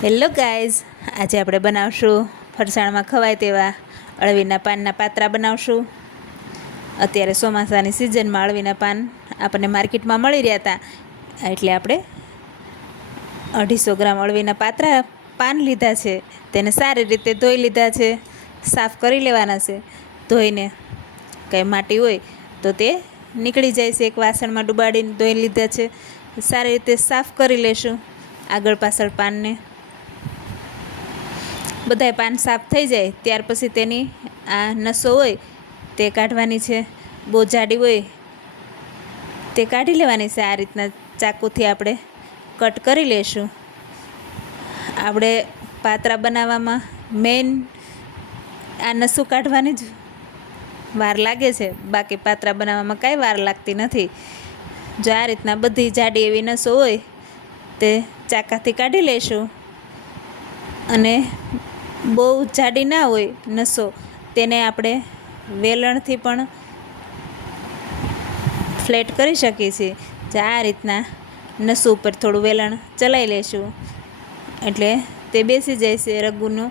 Hello guys, આજે આપણે બનાવશું ફરસાણમાં ખવાય તેવા અળવીના પાનના પાત્રા બનાવશું। અત્યારે ચોમાસાની સિઝનમાં અળવીના પાન આપણને માર્કેટમાં મળી રહ્યા હતા, એટલે આપણે 250 ગ્રામ અળવીના પાન લીધા છે। તેને સારી રીતે ધોઈ લીધા છે, સાફ કરી લેવાના છે। ધોઈને કંઈ માટી હોય તો તે નીકળી જાય છે। એક વાસણમાં ડુબાડીને ધોઈ લીધા છે, સારી રીતે સાફ કરી લેશું આગળ પાછળ પાનને। બધાય પાન સાફ થઈ જાય ત્યાર પછી તેની આ નસો હોય તે કાઢવાની છે। બહુ જાડી હોય તે કાઢી લેવાની છે। આ રીતના ચાકુથી આપણે કટ કરી લેશું। આપણે પાત્રા બનાવવામાં મેઇન આ નસો કાઢવાની જ વાર લાગે છે, બાકી પાત્રા બનાવવામાં કાંઈ વાર લાગતી નથી। જો આ રીતના બધી જાડી એવી નસો હોય તે ચાકાથી કાઢી લેશું, અને બહુ જાડી ના હોય નસો તેને આપણે વેલણથી પણ ફ્લેટ કરી શકીએ છીએ। જો આ રીતના નસો ઉપર થોડું વેલણ ચલાવી લેશું એટલે તે બેસી જાય છે, રગુનો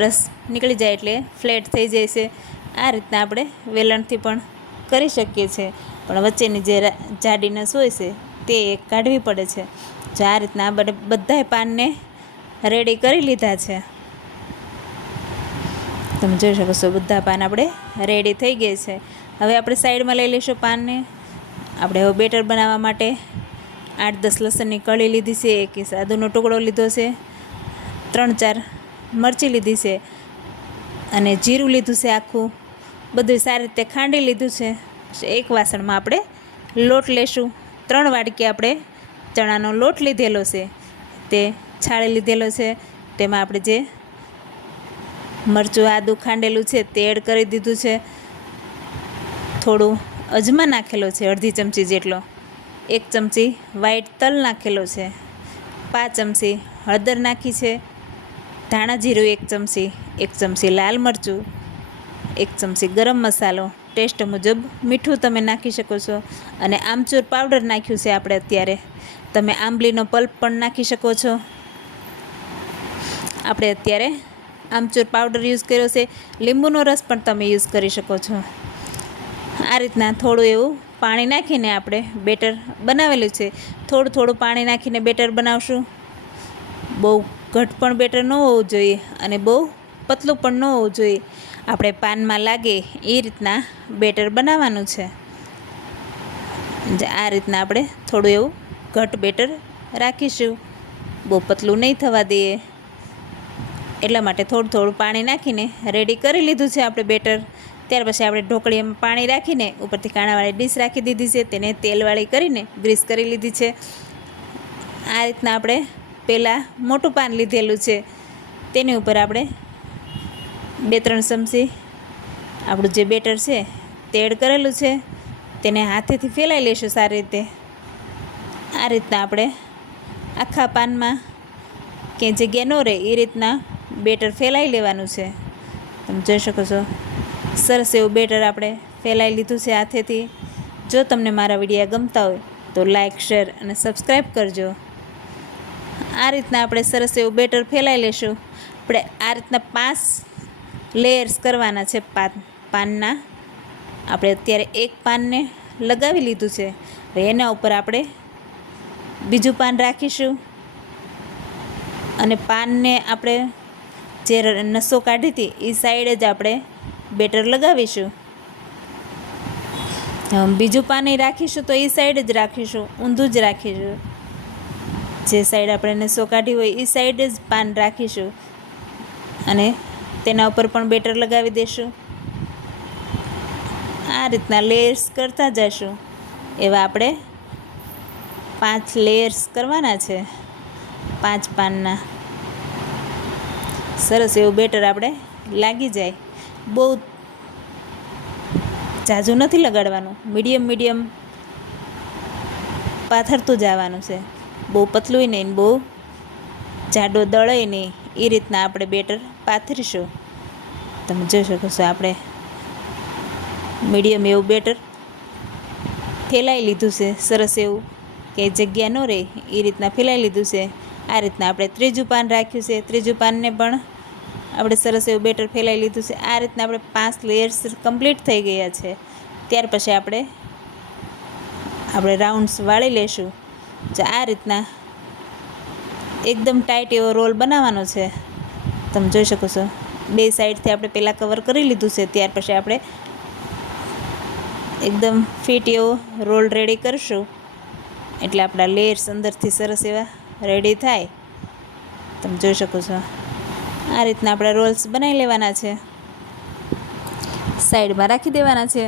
રસ નીકળી જાય એટલે ફ્લેટ થઈ જાય છે। આ રીતના આપણે વેલણથી પણ કરી શકીએ છીએ, પણ વચ્ચેની જે જાડી નસ હોય છે તે એક કાઢવી પડે છે। જો આ રીતના આપણે બધાય પાનને રેડી કરી લીધા છે। તમે જોઈ શકો છો બધા પાન આપણે રેડી થઈ ગયા છે। હવે આપણે સાઈડમાં લઈ લઈશું પાનને। આપણે હવે બેટર બનાવવા માટે 8-10 લસણની કળી લીધી છે, 1 ઇંચ આદુનો ટુકડો લીધો છે, 3-4 મરચી લીધી છે, અને જીરું લીધું છે આખું, બધું સારી રીતે ખાંડી લીધું છે। એક વાસણમાં આપણે લોટ લેશું। 3 વાટકી આપણે ચણાનો લોટ લીધેલો છે, તે છાળી લીધેલો છે। તેમાં આપણે જે મરચું આદું ખાંડેલું છે તે એડ કરી દીધું છે। થોડું અજમા નાખેલો છે, અડધી ચમચી જેટલો, 1 ચમચી વ્હાઈટ તલ નાખેલો છે, 5 ચમચી હળદર નાખી છે, ધાણા જીરું 1 ચમચી, 1 ચમચી લાલ મરચું, 1 ચમચી ગરમ મસાલો, ટેસ્ટ મુજબ મીઠું તમે નાખી શકો છો, અને આમચૂર પાવડર નાખ્યું છે આપણે અત્યારે। તમે આંબલીનો પલ્પ પણ નાખી શકો છો। આપણે અત્યારે આમચૂર પાવડર યુઝ કર્યો છે, લીંબુનો રસ પણ તમે યુઝ કરી શકો છો। આ રીતના થોડું એવું પાણી નાખીને આપણે બેટર બનાવેલું છે, થોડું પાણી નાખીને બેટર બનાવશું। બહુ ઘટ પણ બેટર ન હોવું જોઈએ અને બહુ પતલું પણ ન હોવું જોઈએ, આપણે પાનમાં લાગે એ રીતના બેટર બનાવવાનું છે। આ રીતના આપણે થોડું એવું ઘટ બેટર રાખીશું, બહુ પતલું નહીં થવા દઈએ એટલા માટે થોડું પાણી નાખીને રેડી કરી લીધું છે આપણે બેટર। ત્યાર પછી આપણે ઢોકળીમાં પાણી રાખીને ઉપરથી કાણાવાળી ડીશ રાખી દીધી છે, તેને તેલવાળી કરીને ગ્રીસ કરી લીધી છે। આ રીતના આપણે પહેલાં મોટું પાન લીધેલું છે, તેની ઉપર આપણે 2-3 ચમચી આપણું જે બેટર છે તે એડ કરેલું છે, તેને હાથેથી ફેલાઈ લઈશું સારી રીતે। આ રીતના આપણે આખા પાનમાં ક્યાંય જગ્યા ન રહે એ રીતના બેટર ફેલાઈ લેવાનું છે। તમે જોઈ શકો છો સરસ એવું બેટર આપણે ફેલાઈ લીધું છે હાથેથી। જો તમને મારા વિડીયો ગમતા હોય તો લાઈક, શેર અને સબસ્ક્રાઈબ કરજો। આ રીતના આપણે સરસ એવું બેટર ફેલાઈ લેશું। આપણે આ રીતના 5 લેયર્સ કરવાના છે પાનના। આપણે અત્યારે એક પાનને લગાવી લીધું છે, એના ઉપર આપણે બીજું પાન રાખીશું, અને પાનને આપણે જે નસો કાઢી હતી એ સાઈડ જ આપણે બેટર લગાવીશું। બીજું પાન રાખીશું તો એ સાઈડ જ રાખીશું, ઊંધું જ રાખીશું, જે સાઈડ આપણે નસો કાઢી હોય એ સાઈડ જ પાન રાખીશું, અને તેના ઉપર પણ બેટર લગાવી દઈશું। આ રીતના લેયર્સ કરતા જઈશું, એવા આપણે 5 લેયર્સ કરવાના છે 5 પાનના। સરસ એવું બેટર આપણે લાગી જાય, બહુ ઝાઝું નથી લગાડવાનું, મીડિયમ પાથરતું જવાનું છે, બહુ પતલું નહીં બહુ જાડો દળે નહીં, એ રીતના આપણે બેટર પાથરીશું। તમે જોઈ શકો છો આપણે મીડિયમ એવું બેટર ફેલાઈ લીધું છે, સરસ એવું કે જગ્યા ન રહે એ રીતના ફેલાઈ લીધું છે। આ રીતના આપણે ત્રીજું પાન રાખ્યું છે, ત્રીજું પાનને પણ આપણે સરસ એવું બેટર ફેલાવી લીધું છે. આ રીતના આપણે 5 લેયર્સ કમ્પ્લીટ થઈ ગયા છે. ત્યાર પછી આપણે રાઉન્ડ્સ વાળી લેશું. જો આ રીતના એકદમ ટાઈટ એવો રોલ બનાવવાનો છે. તમે જોઈ શકો છો, બે સાઈડથી આપણે પહેલાં કવર કરી લીધું છે. ત્યાર પછી આપણે એકદમ ફિટ એવો રોલ રેડી કરીશું, એટલે આપણા લેયર્સ અંદરથી સરસ એવા રેડી થાય. તમે જોઈ શકો છો, આ રીતના આપણે રોલ્સ બનાવી લેવાના છે, સાઈડમાં રાખી દેવાના છે.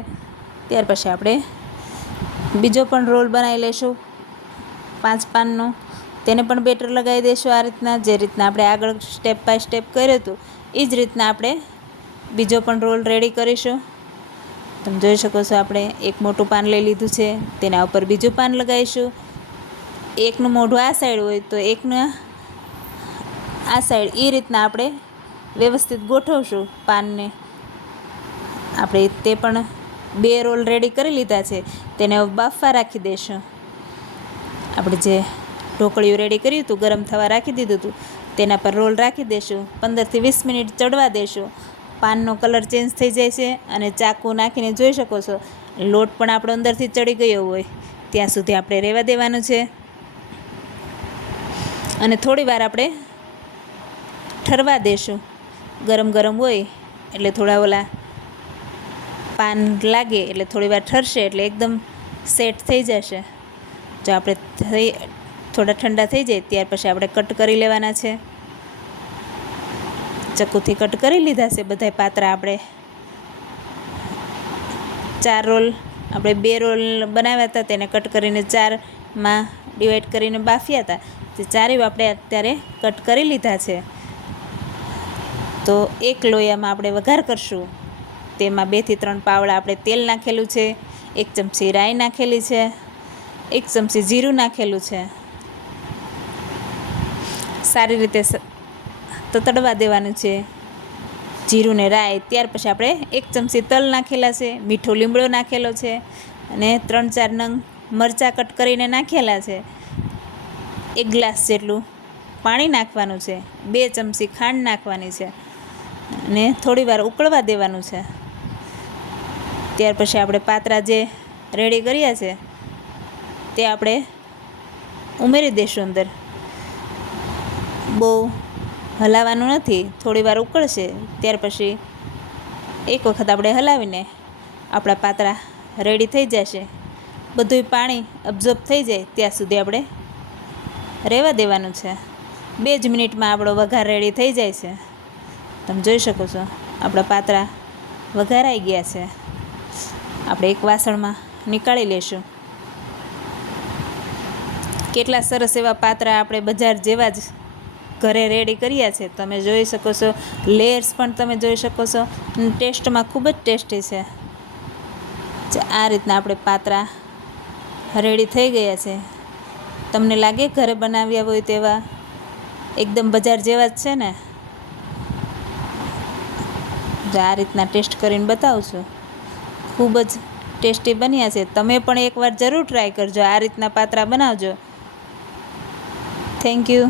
ત્યાર પછી આપણે બીજો પણ રોલ બનાવી લઈશું 5 પાનનો. તેને પણ બેટર લગાવી દઈશું આ રીતના, જે રીતના આપણે આગળ સ્ટેપ બાય સ્ટેપ કર્યું હતું એ જ રીતના આપણે બીજો પણ રોલ રેડી કરીશું. તમે જોઈ શકો છો, આપણે એક મોટું પાન લઈ લીધું છે, તેના ઉપર બીજું પાન લગાવીશું. એકનું મોઢું આ સાઈડ હોય તો એકનું આ સાઈડ, એ રીતના આપણે વ્યવસ્થિત ગોઠવશું પાનને. આપણે તે પણ 2 રોલ રેડી કરી લીધા છે, તેને બાફવા રાખી દઈશું. આપણે જે ઢોકળિયું રેડી કર્યું હતું, ગરમ થવા રાખી દીધું હતું, તેના પર રોલ રાખી દઈશું. 15 થી 20 મિનિટ ચડવા દઈશું. પાનનો કલર ચેન્જ થઈ જાય છે અને ચાકુ નાખીને જોઈ શકો છો, લોટ પણ આપણો અંદરથી ચડી ગયો હોય ત્યાં સુધી આપણે રહેવા દેવાનું છે. અને થોડી વાર આપણે ઠરવા દેશું. ગરમ ગરમ હોય એટલે થોડા ઓલા પાન લાગે એટલે થોડી વાર ઠરશે એટલે એકદમ સેટ થઈ જશે. જો આપણે થોડા ઠંડા થઈ જાય ત્યાર પછી આપણે કટ કરી લેવાના છે. ચક્કુથી કટ કરી લીધા છે બધા પાતરા. આપણે 4 રોલ, આપણે 2 રોલ બનાવ્યા હતા, તેને કટ કરીને 4માં ડિવાઈડ કરીને બાફ્યા હતા. તે 4 આપણે અત્યારે કટ કરી લીધા છે. તો એક લોયામાં આપણે વઘાર કરશું. તેમાં 2 થી 3 પાવડા આપણે તેલ નાખેલું છે, 1 ચમચી રાઈ નાખેલી છે, 1 ચમચી જીરું નાખેલું છે. સારી રીતે તતડવા દેવાનું છે જીરું ને રાઈ. ત્યાર પછી આપણે 1 ચમચી તલ નાખેલા છે, મીઠો લીમડો નાખેલો છે અને 3-4 નંગ મરચાં કટ કરીને નાખેલા છે. 1 ગ્લાસ જેટલું પાણી નાખવાનું છે, 2 ચમચી ખાંડ નાખવાની છે અને થોડી વાર ઉકળવા દેવાનું છે. ત્યાર પછી આપણે પાતરા જે રેડી કર્યા છે તે આપણે ઉમેરી દઈશું અંદર. બહુ હલાવવાનું નથી, થોડી વાર ઉકળશે ત્યાર પછી એક વખત આપણે હલાવીને આપણા પાતરા રેડી થઈ જશે. બધું પાણી અબ્ઝોર્બ થઈ જાય ત્યાં સુધી આપણે રહેવા દેવાનું છે. 2 જ મિનિટમાં આપણો વઘાર રેડી થઈ જાય છે. તમે જોઈ શકો છો, આપણા પાતરા વઘારાઈ ગયા છે. આપણે એક વાસણમાં નીકાળી લઈશું. કેટલા સરસ એવા પાતરા આપણે બજાર જેવા જ ઘરે રેડી કર્યા છે. તમે જોઈ શકો છો, લેયર્સ પણ તમે જોઈ શકો છો, ટેસ્ટમાં ખૂબ જ ટેસ્ટી છે. આ રીતના આપણે પાતરા રેડી થઈ ગયા છે. તમને લાગે ઘરે બનાવ્યા હોય તેવા એકદમ બજાર જેવા જ છે ને? જો આ રીતના ટેસ્ટ કરીને બતાવું છું, ખૂબ જ ટેસ્ટી બન્યા છે. તમે પણ એકવાર જરૂર ટ્રાય કરજો, આ રીતના પાતરા બનાવજો. Thank you.